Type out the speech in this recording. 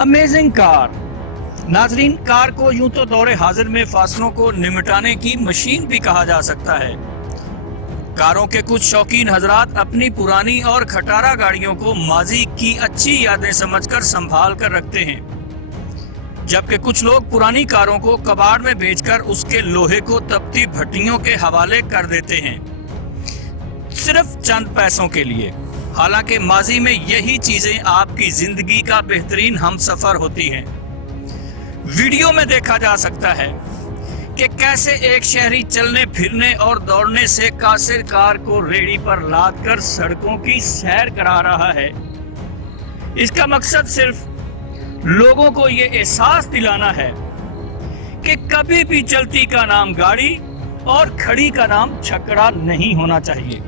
Amazing car. नाजरीन, car को यूं तो दौरे हाजिर में फासलों को निमटाने की मशीन भी कहा जा सकता है। कारों के कुछ शौकीन हजरात अपनी पुरानी और खटारा गाड़ियों को माजी की अच्छी यादें समझकर संभाल कर रखते हैं, जबकि कुछ लोग पुरानी कारों को कबाड़ में बेचकर उसके लोहे को तपती भट्टियों के हवाले कर देते हैं, सिर्फ चंद पैसों के लिए। हालांकि माजी में यही चीजें आपकी जिंदगी का बेहतरीन हमसफर होती हैं। वीडियो में देखा जा सकता है कि कैसे एक शहरी चलने फिरने और दौड़ने से कासिर कार को रेड़ी पर लाद कर सड़कों की सैर करा रहा है। इसका मकसद सिर्फ लोगों को ये एहसास दिलाना है कि कभी भी चलती का नाम गाड़ी और खड़ी का नाम छकड़ा नहीं होना चाहिए।